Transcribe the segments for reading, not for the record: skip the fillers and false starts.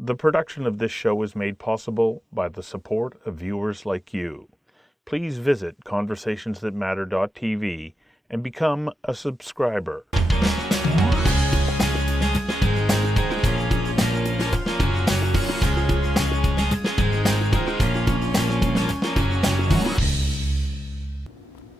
The production of this show is made possible by the support of viewers like you. Please visit conversationsthatmatter.tv and become a subscriber.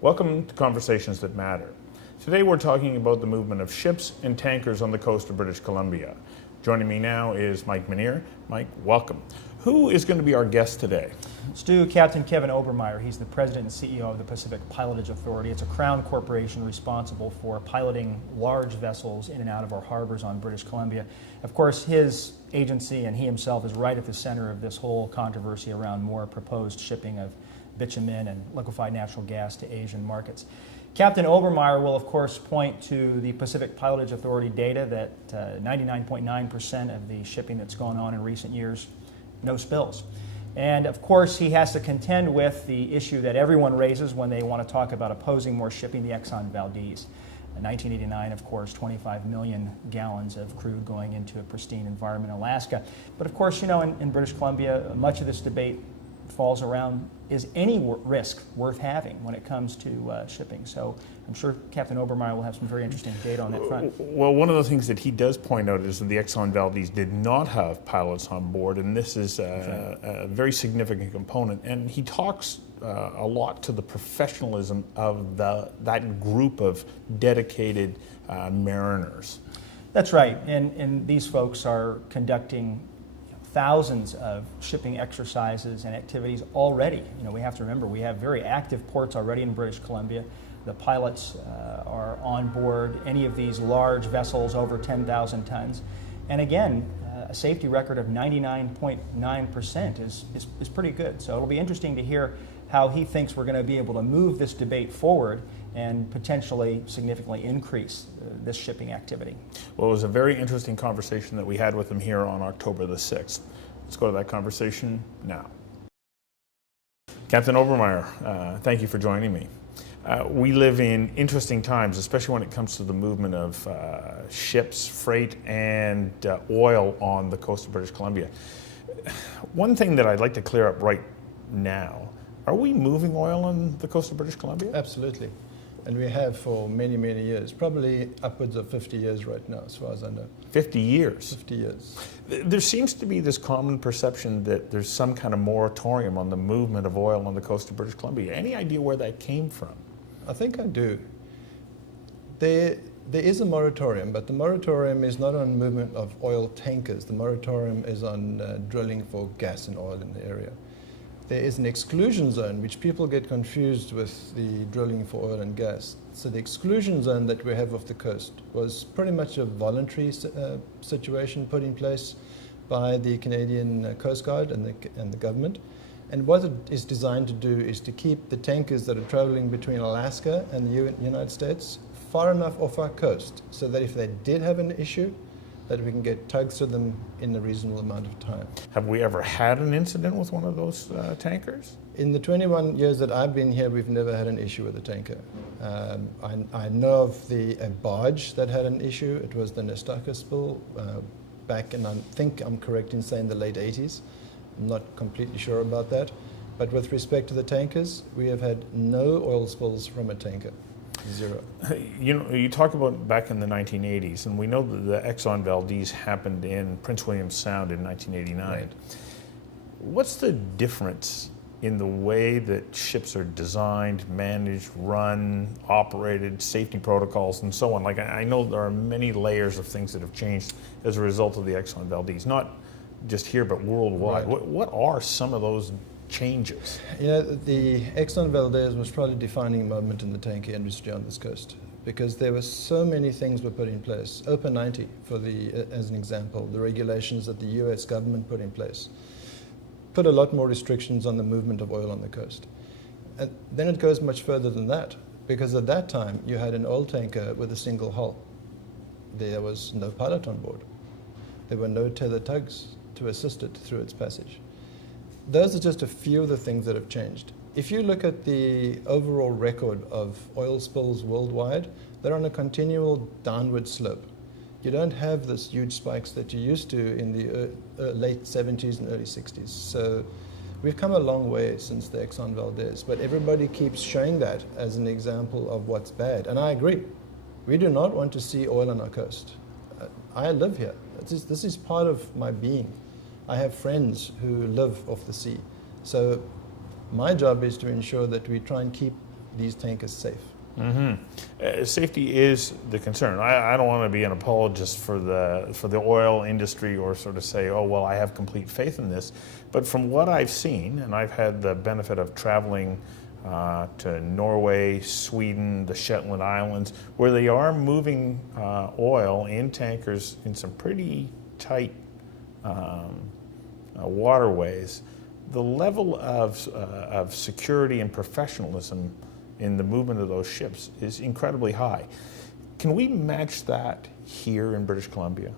Welcome to Conversations That Matter. Today we're talking about the movement of ships and tankers on the coast of British Columbia. Joining me now is Mike Manier. Mike, welcome. Who is going to be our guest today? Stu, Captain Kevin Obermeyer. He's the president and CEO of the Pacific Pilotage Authority. It's a crown corporation responsible for piloting large vessels in and out of our harbors on British Columbia. Of course, his agency and he himself is right at the center of this whole controversy around more proposed shipping of bitumen and liquefied natural gas to Asian markets. Captain Obermeyer will, of course, point to the Pacific Pilotage Authority data that 99.9% of the shipping that's gone on in recent years, no spills. And, of course, he has to contend with the issue that everyone raises when they want to talk about opposing more shipping, the Exxon Valdez. In 1989, of course, 25 million gallons of crude going into a pristine environment in Alaska. But, of course, you know, in British Columbia, much of this debate falls around, is any risk worth having when it comes to shipping? So I'm sure Captain Obermeyer will have some very interesting data on that front. Well, one of the things that he does point out is that the Exxon Valdez did not have pilots on board, and this is a very significant component. And he talks a lot to the professionalism of that group of dedicated mariners. That's right, and these folks are conducting thousands of shipping exercises and activities already. You know, we have to remember we have very active ports already in British Columbia. The pilots are on board any of these large vessels over 10,000 tons. And again, a safety record of 99.9% is pretty good. So it'll be interesting to hear how he thinks we're going to be able to move this debate forward and potentially significantly increase this shipping activity. Well, it was a very interesting conversation that we had with him here on October the 6th. Let's go to that conversation now. Captain Obermeyer, thank you for joining me. We live in interesting times, especially when it comes to the movement of ships, freight, and oil on the coast of British Columbia. One thing that I'd like to clear up right now, are we moving oil on the coast of British Columbia? Absolutely. And we have for many, many years, probably upwards of 50 years right now, as far as I know. 50 years? 50 years. There seems to be this common perception that there's some kind of moratorium on the movement of oil on the coast of British Columbia. Any idea where that came from? I think I do. There is a moratorium, but the moratorium is not on movement of oil tankers. The moratorium is on drilling for gas and oil in the area. There is an exclusion zone, which people get confused with the drilling for oil and gas. So the exclusion zone that we have off the coast was pretty much a voluntary situation put in place by the Canadian Coast Guard and the government. And what it is designed to do is to keep the tankers that are traveling between Alaska and the United States far enough off our coast so that if they did have an issue, that we can get tugs to them in a reasonable amount of time. Have we ever had an incident with one of those tankers? In the 21 years that I've been here, we've never had an issue with a tanker. I know of a barge that had an issue. It was the Nestaka spill back in, I think I'm correct in saying, the late 80s. I'm not completely sure about that. But with respect to the tankers, we have had no oil spills from a tanker. Zero. You know, you talk about back in the 1980s, and we know that the Exxon Valdez happened in Prince William Sound in 1989. Right. What's the difference in the way that ships are designed, managed, run, operated, safety protocols, and so on? Like, I know there are many layers of things that have changed as a result of the Exxon Valdez, not just here, but worldwide. Right. What are some of those changes? You know, the Exxon Valdez was probably a defining moment in the tanker industry on this coast because there were so many things were put in place. OPA 90, as an example, the regulations that the US government put in place, put a lot more restrictions on the movement of oil on the coast. And then it goes much further than that, because at that time you had an oil tanker with a single hull. There was no pilot on board. There were no tether tugs to assist it through its passage. Those are just a few of the things that have changed. If you look at the overall record of oil spills worldwide, they're on a continual downward slope. You don't have this huge spikes that you used to in the late 70s and early 60s. So we've come a long way since the Exxon Valdez, but everybody keeps showing that as an example of what's bad. And I agree. We do not want to see oil on our coast. I live here. This is part of my being. I have friends who live off the sea. So my job is to ensure that we try and keep these tankers safe. Safety is the concern. I don't want to be an apologist for the oil industry or sort of say, oh, well, I have complete faith in this. But from what I've seen, and I've had the benefit of traveling to Norway, Sweden, the Shetland Islands, where they are moving oil in tankers in some pretty tight waterways, the level of security and professionalism in the movement of those ships is incredibly high. Can we match that here in British Columbia?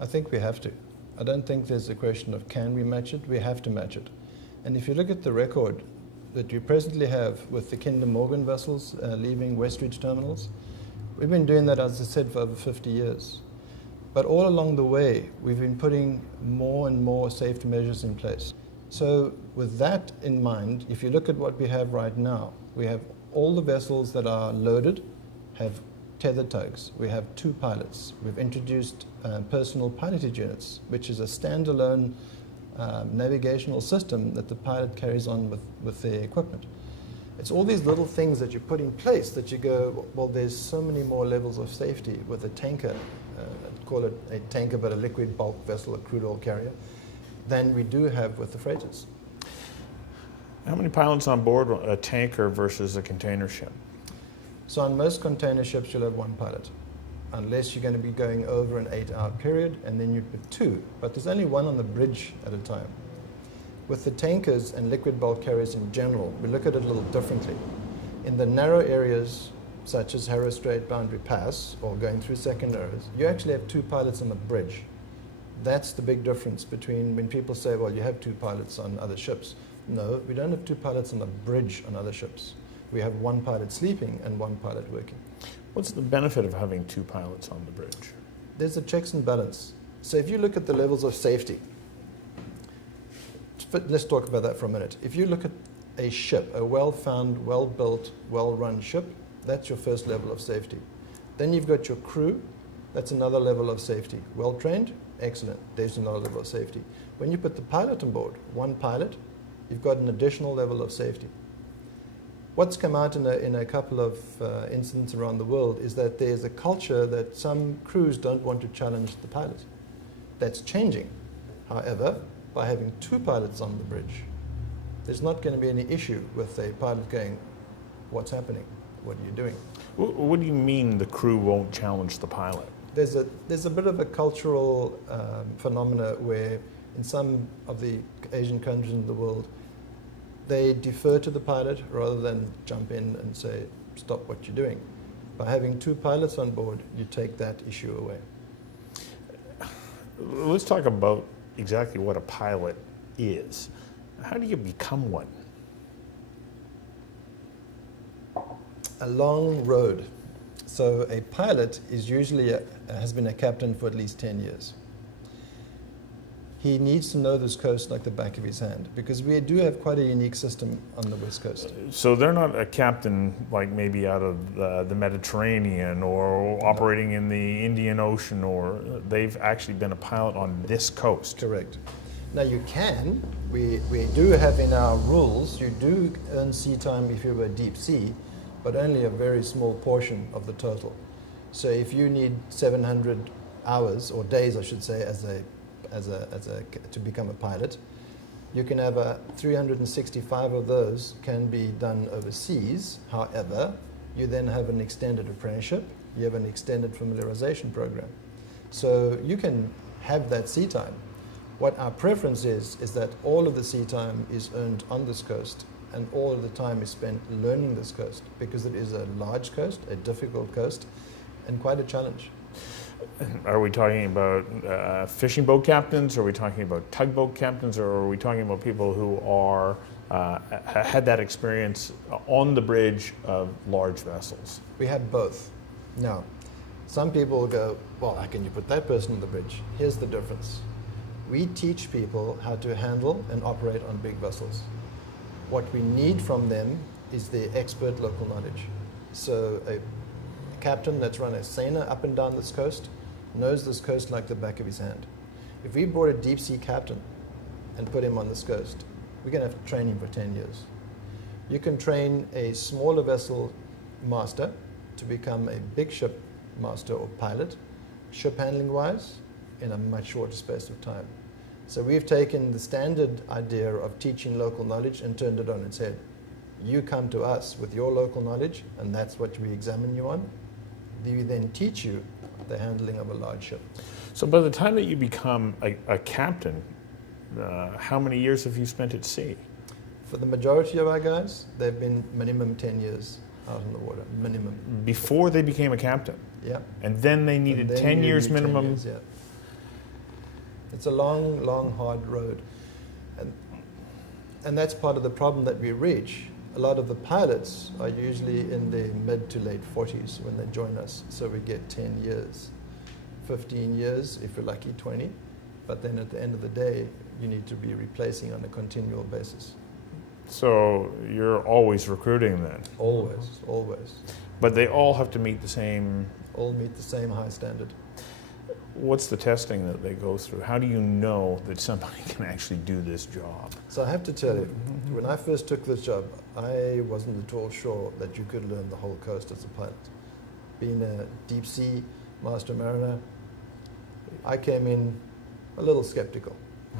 I think we have to. I don't think there's a question of can we match it, we have to match it. And if you look at the record that you presently have with the Kinder Morgan vessels leaving Westridge terminals, we've been doing that, as I said, for over 50 years. But all along the way, we've been putting more and more safety measures in place. So with that in mind, if you look at what we have right now, we have all the vessels that are loaded have tethered tugs. We have 2 pilots. We've introduced personal pilotage units, which is a standalone navigational system that the pilot carries on with their equipment. It's all these little things that you put in place that you go, well, there's so many more levels of safety with a tanker, call it a tanker but a liquid bulk vessel, a crude oil carrier, than we do have with the freighters. How many pilots on board a tanker versus a container ship? So on most container ships, you'll have 1 pilot, unless you're going to be going over an 8-hour period, and then you put 2. But there's only 1 on the bridge at a time. With the tankers and liquid bulk carriers in general, we look at it a little differently. In the narrow areas, such as Harrow Strait Boundary Pass, or going through second areas, you actually have 2 pilots on the bridge. That's the big difference between when people say, well, you have 2 pilots on other ships. No, we don't have 2 pilots on the bridge on other ships. We have 1 pilot sleeping and 1 pilot working. What's the benefit of having 2 pilots on the bridge? There's a checks and balance. So if you look at the levels of safety, let's talk about that for a minute. If you look at a ship, a well-found, well-built, well-run ship, that's your first level of safety. Then you've got your crew, that's another level of safety. Well-trained, excellent, there's another level of safety. When you put the pilot on board, 1 pilot, you've got an additional level of safety. What's come out in a couple of incidents around the world is that there's a culture that some crews don't want to challenge the pilot. That's changing. However, by having 2 pilots on the bridge, there's not going to be any issue with a pilot going, what's happening? What are you doing? What do you mean the crew won't challenge the pilot? There's a bit of a cultural phenomena where in some of the Asian countries in the world, they defer to the pilot rather than jump in and say, stop what you're doing. By having 2 pilots on board, you take that issue away. Let's talk about exactly what a pilot is. How do you become one? A long road. So a pilot is usually has been a captain for at least 10 years. He needs to know this coast like the back of his hand, because we do have quite a unique system on the West Coast. So they're not a captain like maybe out of the Mediterranean or operating in the Indian Ocean, or they've actually been a pilot on this coast. Correct. Now you can, we do have in our rules, you do earn sea time if you were deep sea, but only a very small portion of the total. So if you need 700 hours, or days I should say, to become a pilot, you can have 365 of those can be done overseas. However, you then have an extended apprenticeship, you have an extended familiarization program. So you can have that sea time. What our preference is that all of the sea time is earned on this coast, and all of the time is spent learning this coast, because it is a large coast, a difficult coast, and quite a challenge. Are we talking about fishing boat captains? Are we talking about tugboat captains? Or are we talking about people who are had that experience on the bridge of large vessels? We have both. Now, Some people go, well, how can you put that person on the bridge? Here's the difference. We teach people how to handle and operate on big vessels. What we need from them is their expert local knowledge. So a captain that's run a seiner up and down this coast knows this coast like the back of his hand. If we brought a deep sea captain and put him on this coast, we're going to have to train him for 10 years. You can train a smaller vessel master to become a big ship master or pilot, ship handling wise, in a much shorter space of time. So we've taken the standard idea of teaching local knowledge and turned it on its head. You come to us with your local knowledge, and that's what we examine you on. We then teach you the handling of a large ship. So by the time that you become a captain, how many years have you spent at sea? For the majority of our guys, they've been minimum 10 years out in the water, minimum. Before they became a captain? Yeah. And then they needed And then 10 you years need 10 minimum? years, yeah. It's a long, long, hard road. And that's part of the problem that we reach. A lot of the pilots are usually in their mid to late 40s when they join us. So we get 10 years, 15 years, if you're lucky, 20. But then at the end of the day, you need to be replacing on a continual basis. So you're always recruiting then? Always, always. But they all have to meet the same... All meet the same high standard. What's the testing that they go through? How do you know that somebody can actually do this job? So I have to tell you, when I first took this job, I wasn't at all sure that you could learn the whole coast as a pilot. Being a deep sea master mariner, I came in a little skeptical.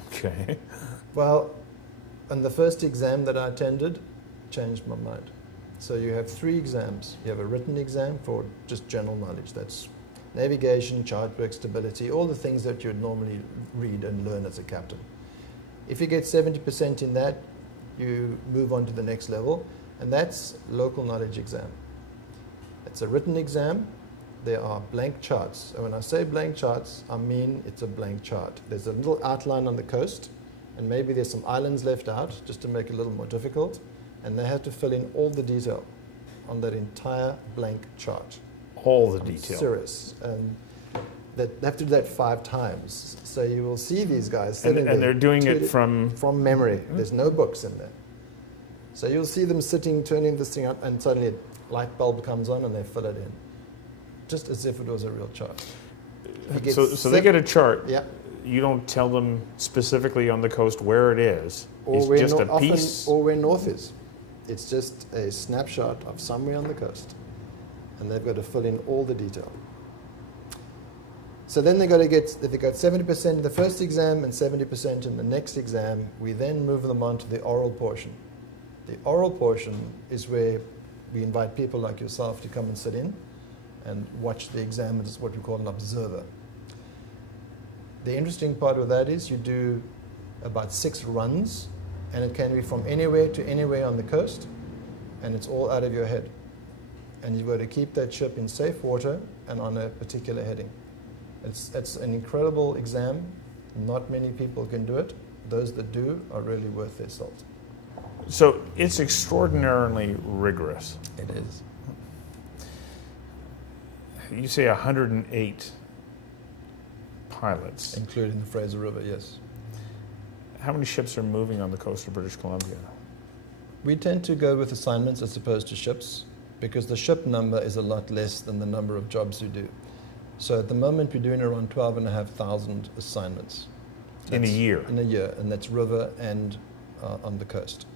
Okay. Well, and the first exam that I attended changed my mind. So you have 3 exams. You have a written exam for just general knowledge. That's navigation, chart work, stability, all the things that you'd normally read and learn as a captain. If you get 70% in that, you move on to the next level, and that's local knowledge exam. It's a written exam. There are blank charts. And when I say blank charts, I mean it's a blank chart. There's a little outline on the coast, and maybe there's some islands left out just to make it a little more difficult, and they have to fill in all the detail on that entire blank chart. All the detail. Serious. And they have to do that 5 times. So you will see these guys sitting there. And they're doing it from memory. There's no books in there. So you'll see them sitting, turning this thing up, and suddenly a light bulb comes on and they fill it in. Just as if it was a real chart. So they get a chart. Yeah. You don't tell them specifically on the coast where it is. Or it's where just a piece. or where north is. It's just a snapshot of somewhere on the coast. And they've got to fill in all the detail. So then they've got 70% in the first exam and 70% in the next exam. We then move them on to the oral portion. The oral portion is where we invite people like yourself to come and sit in and watch the exam as what we call an observer. The interesting part of that is you do about 6 runs, and it can be from anywhere to anywhere on the coast, and it's all out of your head. And you've got to keep that ship in safe water and on a particular heading. It's an incredible exam. Not many people can do it. Those that do are really worth their salt. So it's extraordinarily rigorous. It is. You say 108 pilots. Including the Fraser River, yes. How many ships are moving on the coast of British Columbia? We tend to go with assignments as opposed to ships, because the ship number is a lot less than the number of jobs you do. So at the moment we're doing around 12,500 assignments. In a year? In a year, and that's river and on the coast.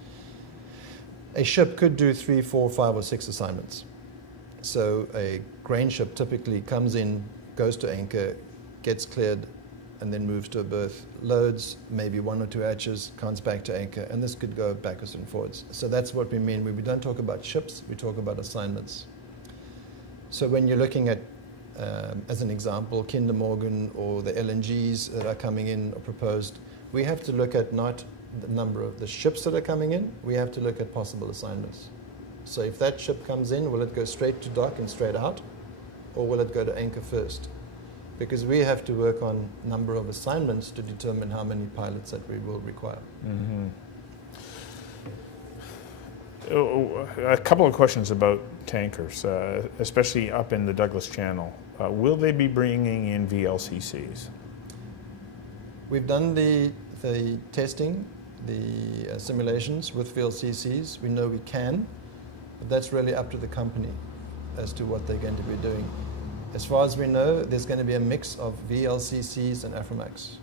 A ship could do 3, 4, 5 or 6 assignments. So a grain ship typically comes in, goes to anchor, gets cleared, and then moves to a berth, loads, maybe 1 or 2 hatches, comes back to anchor, and this could go backwards and forwards. So that's what we mean when we don't talk about ships, we talk about assignments. So when you're looking at, as an example, Kinder Morgan or the LNGs that are coming in or proposed, we have to look at not the number of the ships that are coming in, we have to look at possible assignments. So if that ship comes in, will it go straight to dock and straight out, or will it go to anchor first? Because we have to work on number of assignments to determine how many pilots that we will require. Mm-hmm. A couple of questions about tankers, especially up in the Douglas Channel. will they be bringing in VLCCs? We've done the testing, the simulations with VLCCs. We know we can, but that's really up to the company as to what they're going to be doing. As far as we know, there's going to be a mix of VLCCs and Aframax.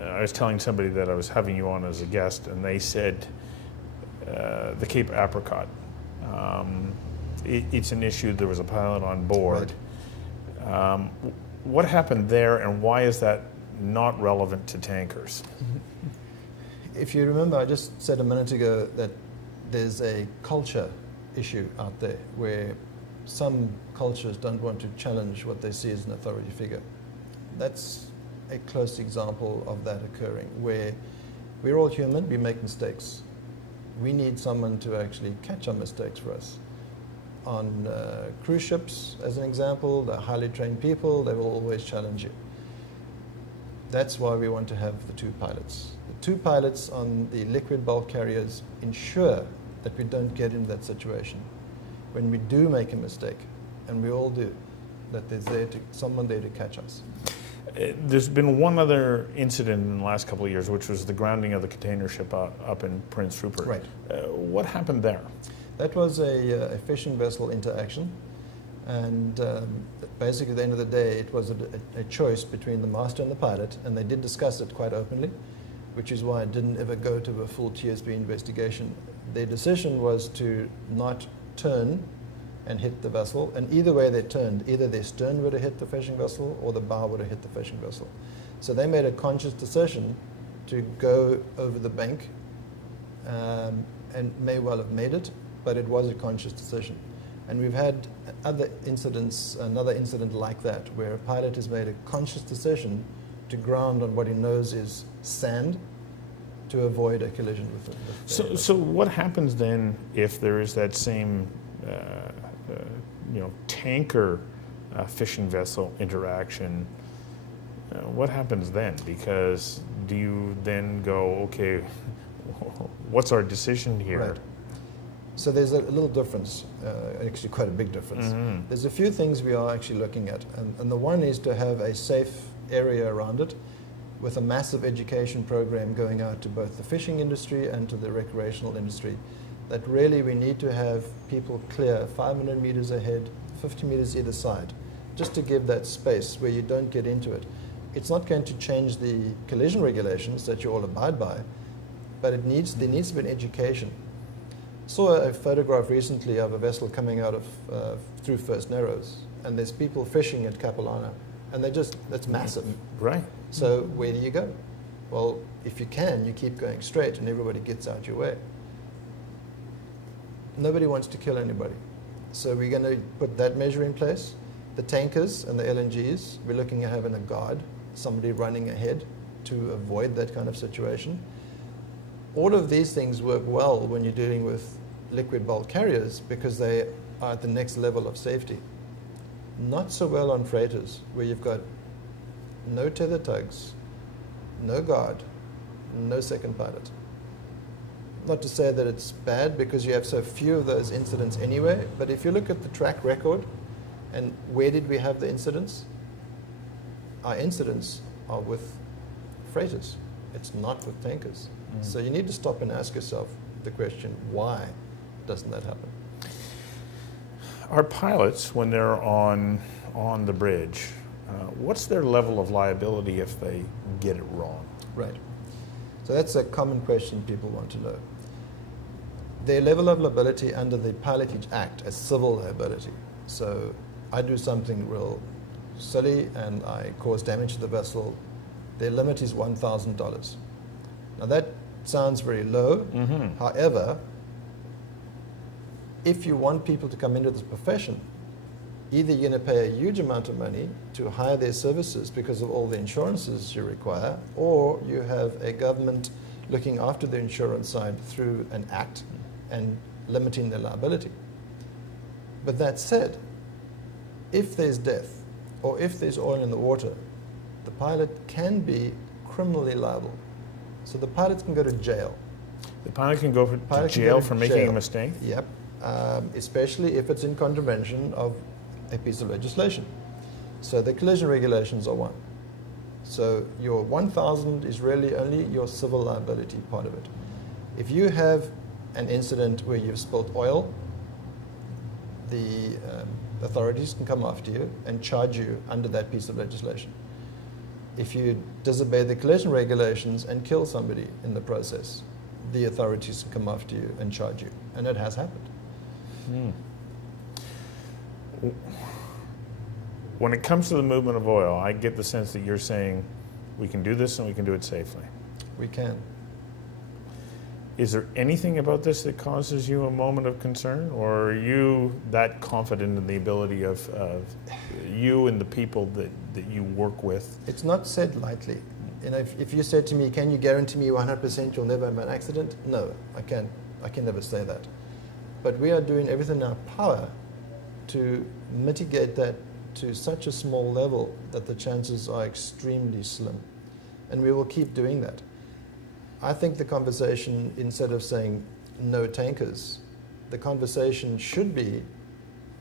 I was telling somebody that I was having you on as a guest, and they said the Cape Apricot. It's an issue. There was a pilot on board. Right. What happened there, and why is that not relevant to tankers? If you remember, I just said a minute ago that there's a culture issue out there where some cultures don't want to challenge what they see as an authority figure. That's a close example of that occurring, where we're all human, we make mistakes. We need someone to actually catch our mistakes for us. On cruise ships, as an example, they're highly trained people, they will always challenge you. That's why we want to have the two pilots. The two pilots on the liquid bulk carriers ensure that we don't get into that situation. When we do make a mistake, and we all do, that there's someone there to catch us. There's been one other incident in the last couple of years, which was the grounding of the container ship up in Prince Rupert. Right. What happened there? That was a fishing vessel interaction, and basically at the end of the day it was a choice between the master and the pilot, and they did discuss it quite openly, which is why it didn't ever go to a full TSB investigation. Their decision was to not turn and hit the vessel, and either way they turned, either their stern would have hit the fishing vessel or the bow would have hit the fishing vessel. So they made a conscious decision to go over the bank, and may well have made it, but it was a conscious decision. And we've had other incidents, another incident like that, where a pilot has made a conscious decision to ground on what he knows is sand to avoid a collision with the So what happens then if there is that same tanker fishing vessel interaction? What happens then? Because do you then go, okay, what's our decision here? Right. So there's a little difference, actually quite a big difference. Mm-hmm. There's a few things we are actually looking at, and the one is to have a safe area around it with a massive education program going out to both the fishing industry and to the recreational industry, that really we need to have people clear 500 meters ahead, 50 meters either side, just to give that space where you don't get into it. It's not going to change the collision regulations that you all abide by, but there needs to be an education. Saw a photograph recently of a vessel coming out of through First Narrows, and there's people fishing at Capilano, and that's massive. Right. So where do you go? Well, if you can, you keep going straight and everybody gets out your way. Nobody wants to kill anybody. So we're going to put that measure in place. The tankers and the LNGs, we're looking at having a guard, somebody running ahead to avoid that kind of situation. All of these things work well when you're dealing with liquid bulk carriers because they are at the next level of safety. Not so well on freighters, where you've got no tether tugs, no guard, no second pilot. Not to say that it's bad because you have so few of those incidents anyway, but if you look at the track record and where did we have the incidents? Our incidents are with freighters. It's not with tankers. So you need to stop and ask yourself the question, why doesn't that happen? Our pilots, when they're on the bridge, what's their level of liability if they get it wrong? Right. So that's a common question people want to know. Their level of liability under the Pilotage Act is civil liability. So I do something real silly and I cause damage to the vessel. Their limit is $1,000. Now that sounds very low. Mm-hmm. However, if you want people to come into this profession, either you're going to pay a huge amount of money to hire their services because of all the insurances you require, or you have a government looking after the insurance side through an act and limiting their liability. But that said, if there's death or if there's oil in the water, the pilot can be criminally liable. So the pilot can go to jail. The pilot can go to jail for making a mistake? Yep. Especially if it's in contravention of a piece of legislation. So the collision regulations are one. So your 1,000 is really only your civil liability part of it. If you have an incident where you've spilled oil, the authorities can come after you and charge you under that piece of legislation. If you disobey the collision regulations and kill somebody in the process, the authorities can come after you and charge you. And it has happened. When it comes to the movement of oil, I get the sense that you're saying we can do this and we can do it safely. We can. Is there anything about this that causes you a moment of concern, or are you that confident in the ability of you and the people that you work with? It's not said lightly. You know, if you said to me, can you guarantee me 100% you'll never have an accident? No, I can't. I can never say that. But we are doing everything in our power to mitigate that to such a small level that the chances are extremely slim. And we will keep doing that. I think the conversation, instead of saying no tankers, the conversation should be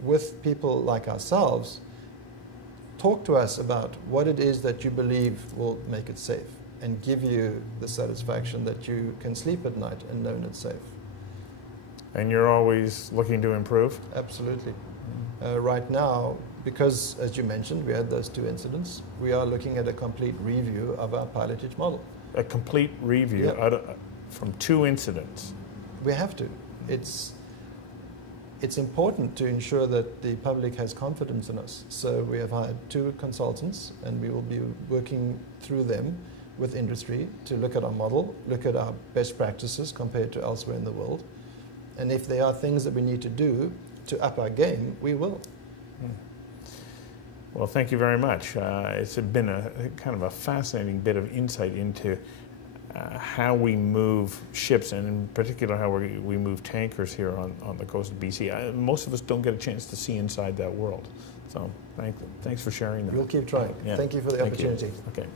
with people like ourselves. Talk to us about what it is that you believe will make it safe and give you the satisfaction that you can sleep at night and know it's safe. And you're always looking to improve? Absolutely. Right now, because as you mentioned, we had those two incidents, we are looking at a complete review of our pilotage model. A complete review Yep. from two incidents? We have to. It's important to ensure that the public has confidence in us. So we have hired two consultants, and we will be working through them with industry to look at our model, look at our best practices compared to elsewhere in the world. And if there are things that we need to do to up our game, we will. Well, thank you very much. It's been a kind of a fascinating bit of insight into how we move ships, and in particular how we move tankers here on the coast of BC. Most of us don't get a chance to see inside that world. So thanks for sharing that. We'll keep trying. Yeah. Thank you for the Thank you. opportunity. Okay.